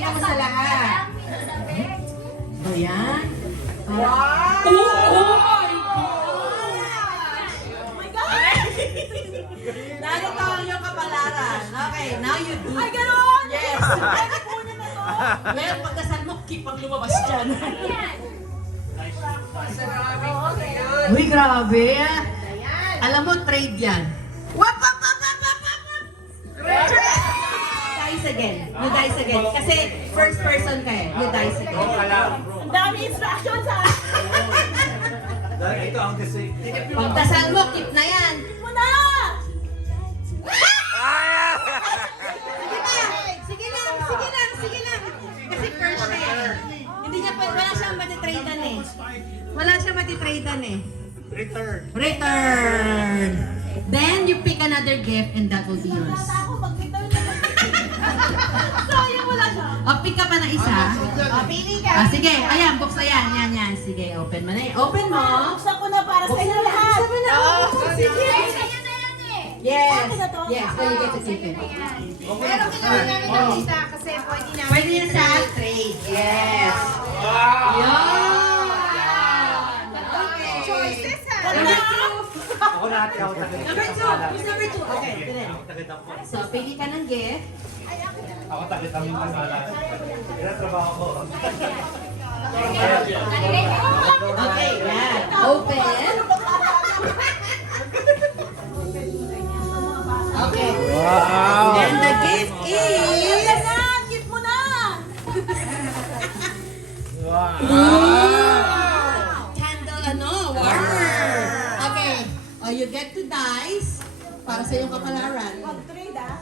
ka mo sa lahat. O yan. Wow! Oh my God! Narito ang iyong kapalaran. Okay, now you do. Ay, gano'n! Yes. Ay, napunan na to. Well, pagkasal mo, keep ang lumabas dyan. Uy, grabe. Alam mo, trade yan. Wap, wap, wap, wap, wap, wap, wap. Dice again. You dice again. Kasi first person ka eh. You dice again. Ang dami instructions ha. Ito ang kasi. Pagkasal mo, keep na yan. Muna! Sige lang, sige lang, sige lang. Kasi first na eh. Hindi niya pa, wala siyang matitradean eh. Wala siyang matitradean eh. Return. Return! Then you pick another gift and that will be yours. Wala ako, mag-return na. Sayang, wala siya. O, pick ka pa na isa. Pili ka. Sige, ayan, buksan yan, yan, yan. Sige, open mo na eh. Open mo. Buksan ko na para sa inyo lahat. Buksan mo na. Sige. Yes. Yes, well, you get to keep it. Pero kailangan namin ng isa kasi pwede namin. Pwede yan sa trade. Yes. Yan. Okay. Choices ha. Ako na ate ako. Number two. Who's number two? Okay, ganun. So, pili ka ng gift. Ako takit ang mga sala. Kaya trabaho ko. Okay, yan. Open. Okay. Wow! And the gift is... Ayan na, gift mo na. Candle ano, warmer. Okay. Oh, you get to dice para sa iyong kapalaran. Mag-trade ah.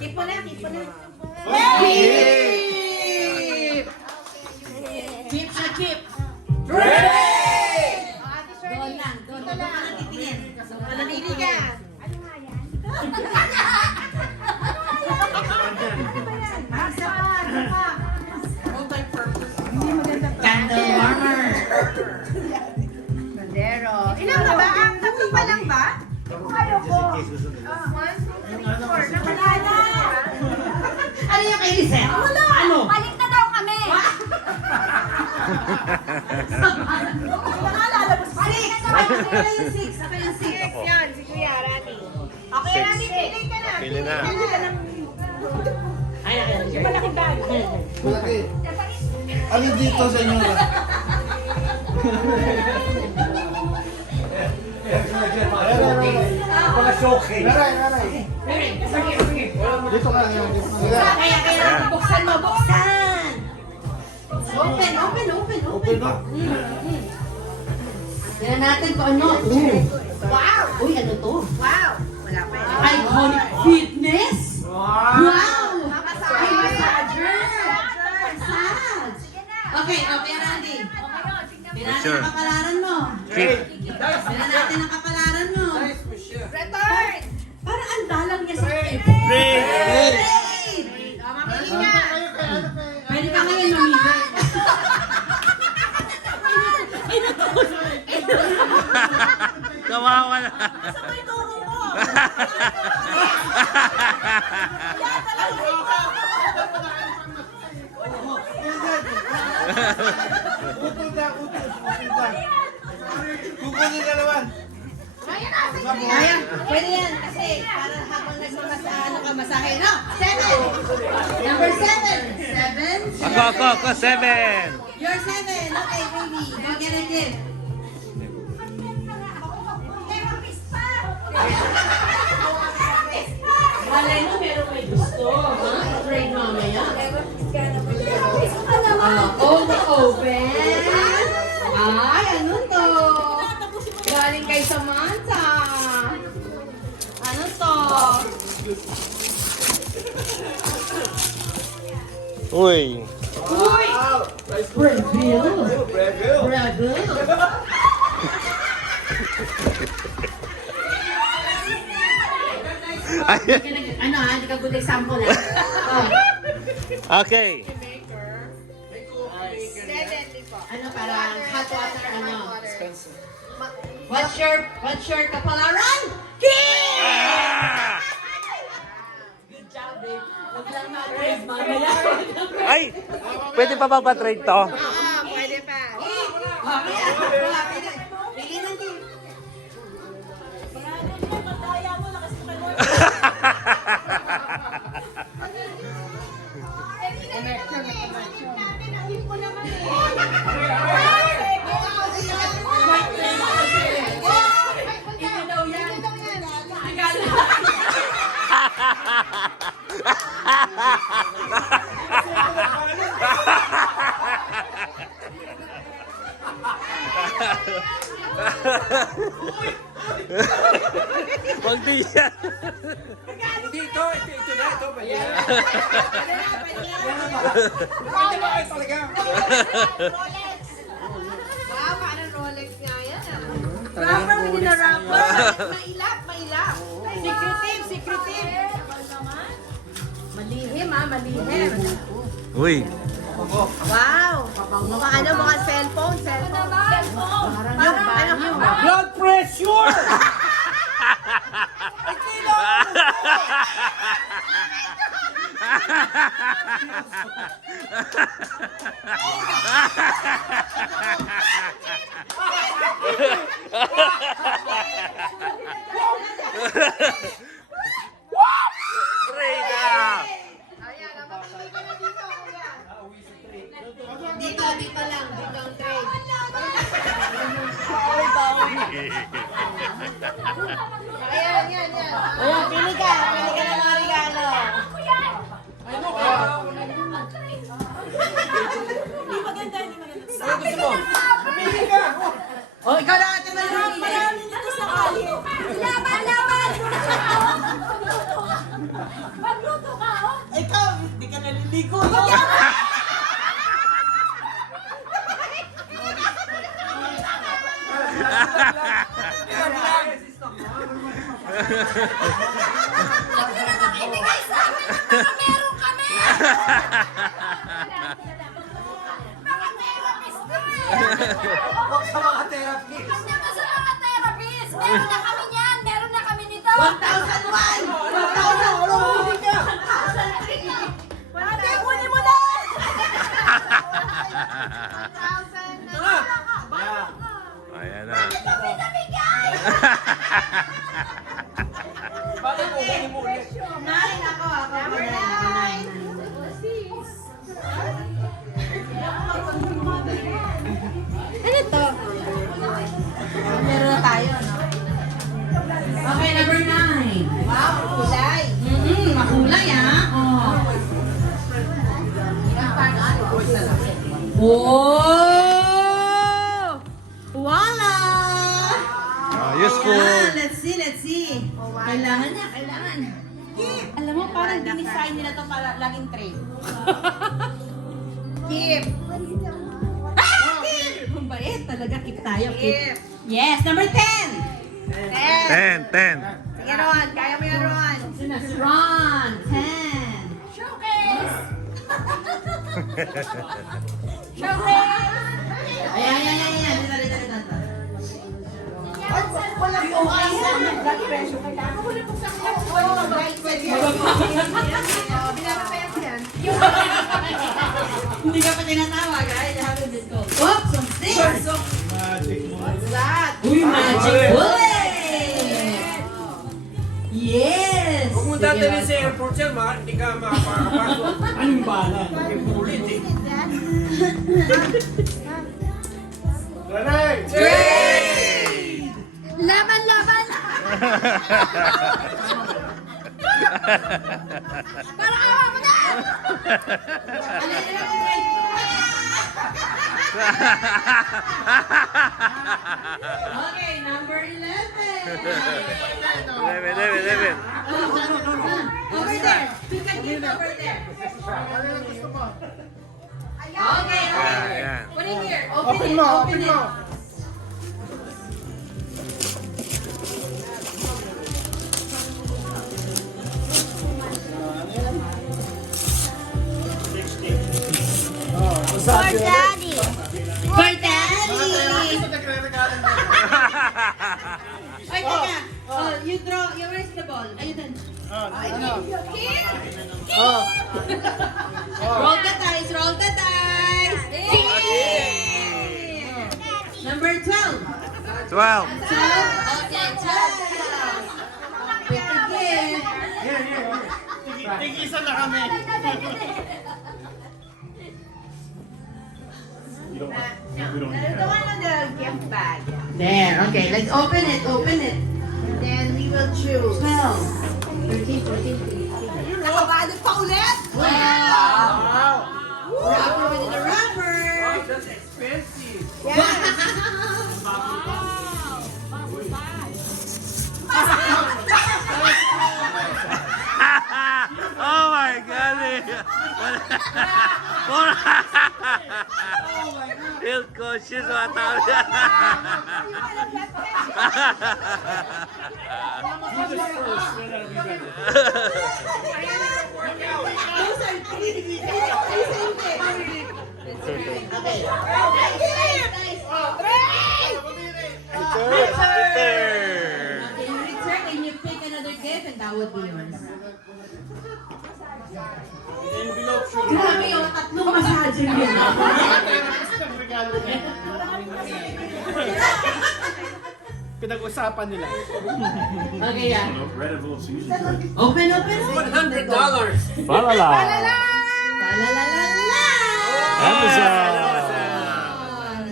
Keep mo na, keep mo na. Keep! Keep siya, keep. Ate Doon Shirley. lang, doon. Doon ka lang titingin. Doon ka lang Pili titingin. ka. Ano nga yan? Candle warmer. Bandero. Ilan na ba? Tatlo pa lang ba? Ayoko. 1, 2, 3, 4. Wala na. Ano yung kay Lizette? Ano? Balik na daw kami. Nangalalabas. Balik na daw Ako kami. yung six. Ako yung six. Yan, si Kuya Rani. Okay, Rani, pili ka na. Pili na. Pili ka na. Ay, okay. Yung malaking bag. Malaki. Ano dito sa inyo? Mga showcase. Naray. Dito ka lang. Kaya, buksan mo, buksan! Open. Open na. Tignan natin kung ano. Wow! Uy, ano to? Wow! Wala pa yun. Iconic Fitness! Wow! Mamasahe. Ay, massager! Massage! Okay, Randy. Tignan natin ang kapalaran mo. Tignan natin ang kapalaran mo. Return! Parang ang dalang niya sa gift. Trade! Mamili niya. Pwede ka ngayon mamili. Kawawa na. Sabay turo mo. Utol na. Kukunin ka naman. Ayan, pwede yan. Kasi para habang nagmamasahe. No, 7. Number 7. 7. Ako, 7. You're 7. Okay, baby. Go get a gift. Malay mo, meron may gusto. Trade mamaya. Open. Ay, ano to? Galing kay Samantha. Ano to? Uy. Uy! Brazil. Brazil. Ano ha? Hindi ka good example ha? Okay. Ano parang hot water ano? What's your kapalaran? King! Good job, babe. Huwag lang ma-trade, mamaya. Ay! Pwede pa ba pa-trade to? Pwede pa. Mamaya. Pili ng gift. Wag di yan. Hindi, ito na, ito ba yan? Wow, parang Rolex nga yan. Rapper, hindi na rapper. Mailap. Secretive. Malihim, malihim. Uy. Wow! Mga cellphone. Yung, Blood pressure! Trade na! ayan, napapili ko na dito, kuya. Dito lang. Dito ang trade. Ayan. Ayan, pili ka ng mga regalo. Oh, ikaw na ate Marie. Marami nito sa kali. Laban! Magluto ka, oh. Ikaw, hindi ka naliligo. Huwag nyo na nang ibigay sa amin. Mga meron kami. Mga therapist kami. Huwag sa mga therapist. Hindi mo sa mga therapist. Meron na kami niyan. Meron na kami nito. 1,001! 1,000! Ate, kunin mo na. 1,000 na. Ayan na. Kami nabigay. Bakit mo kunin mo ulit? 9 ako. Number 9. Ano to? Meron na tayo, no? Okay, number 9. Wow, kulay. Makulay, ah. Oh! Voila! Ayos ko. Ayan, let's see. Kailangan niya. Alam mo, parang dinisign nila to para laging tray. Keep. Ang bait talaga, keep tayo. Keep. Yes, number 10. 10. 10. Sige, Ron. Kaya mo yan, Ron. Ron, 10. Showcase. Ayan. Dito. Walang uwasan ng blood pressure. Kailangan ko na sa binabapaya ko yan. Hindi ka pa tinatawag, ay. Oops, some sticks. What's that? Uy, magic bullet! Yes! Huwag mo dadalhin sa airport yan, hindi ka makapasok. Anong bala? May pulit eh. Laban. Para awa mo na. Okay, number 11. 11. Over there. You can give over there. Okay. Ayan. Put it here. Open it. For daddy. For daddy. Ay, teka. Oh, you draw. Where's the ball? Ayun dun. Roll the dice, roll the dice. Number 12. 12. 12. Okay, 12. Pick again. Tig-isa na kami. The one on the gift bag. There, okay, let's open it, open it. And then we will choose. 12, 13, 14, 15. Nakabalik pa ulit? Wow! Wrapper within a wrapper. That's expensive. Oh my God. He'll conscious mata. Those are three. Return. Okay, you return and you pick another gift and that would be yours. Grabe yung tatlong massage yun. Pinag-usapan nila. Okay, yeah. Open, open, open. $100. Palala. Palalalala! Amazon.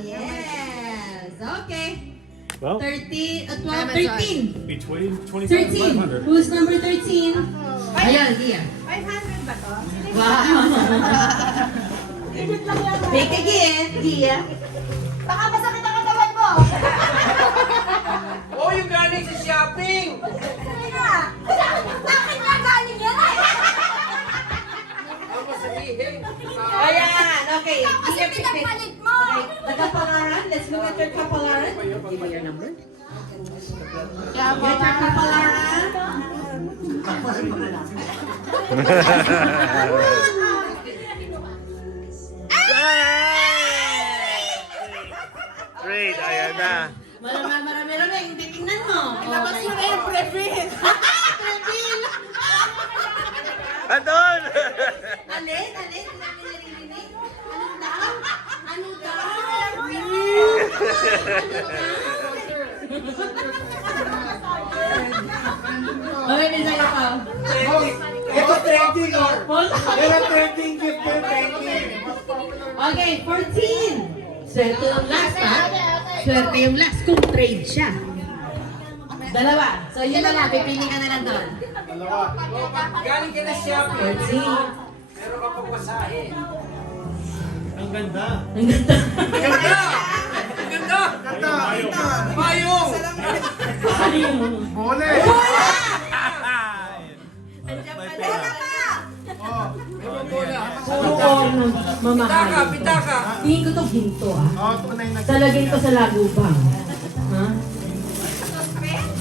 Yes. Okay. Well, 13, 12, 13. Between 13. Who's number 13? Ayan, Gia. 500 ba to? Wow. Pick again, Gia. Baka masakit ang katawan mo. Oh, yung galing sa shopping! Bakit nga galing yan? Ako sabihin. Ayan, okay. Kasi Gia, pick it. pinagpalit mo. Okay, the kapalaran. Let's look at your kapalaran. Give me your number. Get your kapalaran. trade. Ayan na. Marami. Hindi tingnan mo. Labas mo na yung prefill. Prefill. Andun! Alin? Hindi namin naririnig. Ano daw? Okay, may sa'yo pa. Ito trending or? Ito trending gift na trending. Okay, 14. Swerte yung last, ha? Swerte yung last kung trade siya. Dalawa. So, yun na lang. Pipili ka na lang doon. Galing ka na shopping. 14. Meron ka pang masahe. Ang ganda. Ang ganda. Ganda! Ganda! Payong! Bole! Puro orno. Mamahal. Pitaka! Tingin ko to ginto, ah. Oh, tunay na. Talagay ko sa lagubang. Ha?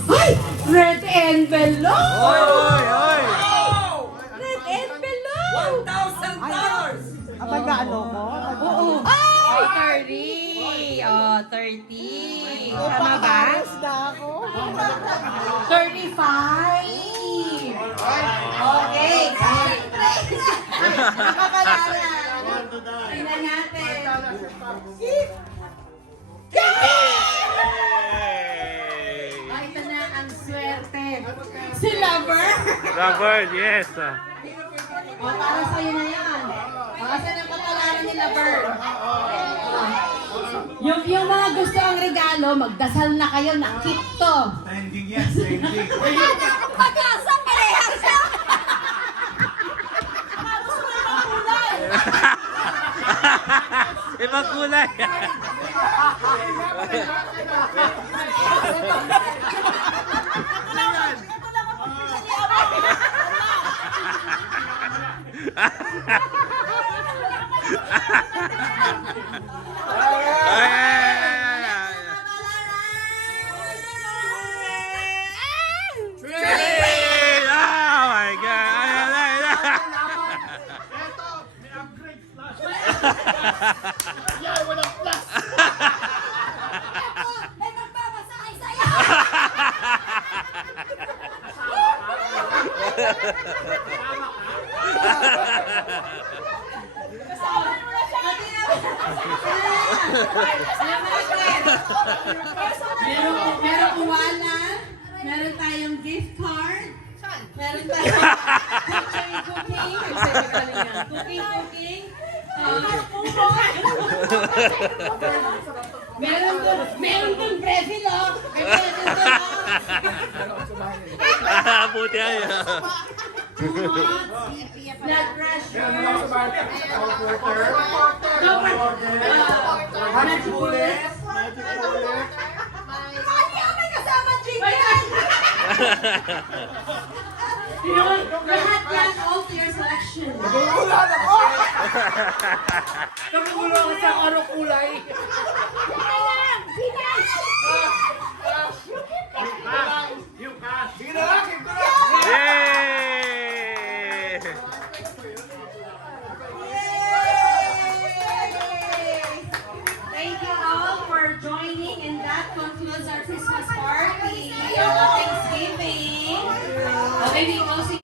Ay! Red envelope! Oy, oy, oy! Red envelope! $1,000! Oo. Ay! 30! Oh, 30. Tama ba? 35! Okay. Nakapalaran. Tingnan natin. Ay, ito na ang swerte. Si Lover! Robert, yes. O, para sa'yo na yan. Saan ang kapalaran ni Lover? Yung mga gusto ang regalo, magdasal na kayo na cute to. Trending yan, trending. Pag-asa, parehas na. Gusto mo yung kulay. Ibang kulay. Trade! Oh my God! Ayan na, ayan na. May magpapasakay sa'yo. Meron kuwalan, meron tayong gift card, meron tayong cooking, meron dun Breville, oh. May Breville dun, oh. Buti ay. Blood pressure, Magic bullet. Magic bullet. May kasama jingle! lahat yan, all to your selection. Nagugulan ako! Nagugulo ka sa araw kulay. Sige na lang, keep ko lang. Yay! Thank you all for joining, and that concludes our Christmas party, our Thanksgiving. Okay, we go